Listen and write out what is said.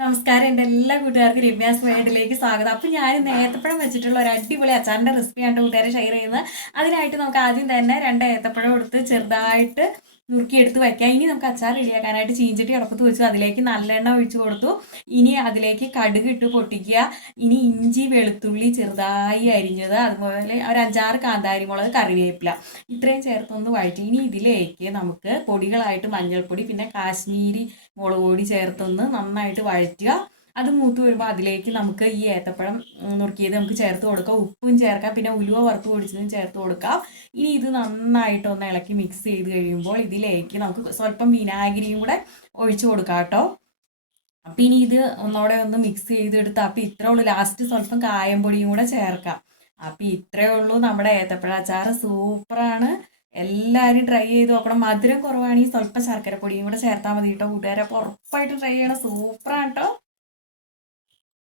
നമസ്കാരം. എൻ്റെ എല്ലാ കൂട്ടുകാർക്കും രമ്യാസ് വേഡിലേക്ക് സ്വാഗതം. അപ്പം ഞാൻ ഏത്തപ്പഴം വെച്ചിട്ടുള്ള ഒരു അടിപൊളി അച്ചാറിൻ്റെ റെസിപ്പിയാണ് കൂട്ടുകാരെ ഷെയർ ചെയ്യുന്നത്. അതിനായിട്ട് നമുക്ക് ആദ്യം തന്നെ 2 ഏത്തപ്പഴം എടുത്ത് ചെറുതായിട്ട് നുറുക്കിയെടുത്ത് വയ്ക്കാം. ഇനി നമുക്ക് അച്ചാർ റെഡിയാക്കാനായിട്ട് ചീഞ്ചട്ടി അടപ്പത്ത് വെച്ചു. അതിലേക്ക് നല്ലെണ്ണ ഒഴിച്ചു കൊടുത്തു. ഇനി അതിലേക്ക് കടുക് ഇട്ട് പൊട്ടിക്കുക. ഇനി ഇഞ്ചി വെളുത്തുള്ളി ചെറുതായി അരിഞ്ഞത്, അതുപോലെ ഒരു 5-6 കാന്താരിമുളക്, കറിവേപ്പില ഇത്രയും ചേർത്തൊന്ന് വഴറ്റി. ഇനി ഇതിലേക്ക് നമുക്ക് പൊടികളായിട്ട് മഞ്ഞൾപ്പൊടി പിന്നെ കാശ്മീരി മുളക് പൊടി ചേർത്തൊന്ന് നന്നായിട്ട് വഴറ്റുക. അത് മൂത്ത് വരുമ്പോൾ അതിലേക്ക് നമുക്ക് ഈ ഏത്തപ്പഴം നുറുക്കിയത് നമുക്ക് ചേർത്ത് കൊടുക്കാം. ഉപ്പും ചേർക്കാം, പിന്നെ ഉലുവ വറുത്ത് പൊടിച്ചതും ചേർത്ത് കൊടുക്കാം. ഇനി ഇത് നന്നായിട്ടൊന്ന് ഇളക്കി മിക്സ് ചെയ്ത് കഴിയുമ്പോൾ ഇതിലേക്ക് നമുക്ക് സ്വല്പം വിനാഗിരിയും കൂടെ ഒഴിച്ചു കൊടുക്കാം കേട്ടോ. അപ്പം ഇനി ഇത് ഒന്നോടെ ഒന്ന് മിക്സ് ചെയ്തെടുത്ത് അപ്പം ഇത്രേ ഉള്ളൂ. ലാസ്റ്റ് സ്വല്പം കായം പൊടിയും കൂടെ ചേർക്കാം. അപ്പം ഇത്രയേ ഉള്ളൂ, നമ്മുടെ ഏത്തപ്പഴ അച്ചാർ സൂപ്പറാണ്. എല്ലാവരും ട്രൈ ചെയ്ത് നോക്കണം. മധുരം കുറവാണെങ്കിൽ സ്വല്പം ശർക്കര പൊടിയും കൂടെ ചേർത്താൽ മതി കേട്ടോ കൂട്ടുകാരെ. അപ്പോൾ ഉറപ്പായിട്ട് ട്രൈ ചെയ്യണം. സൂപ്പറാണ് കേട്ടോ.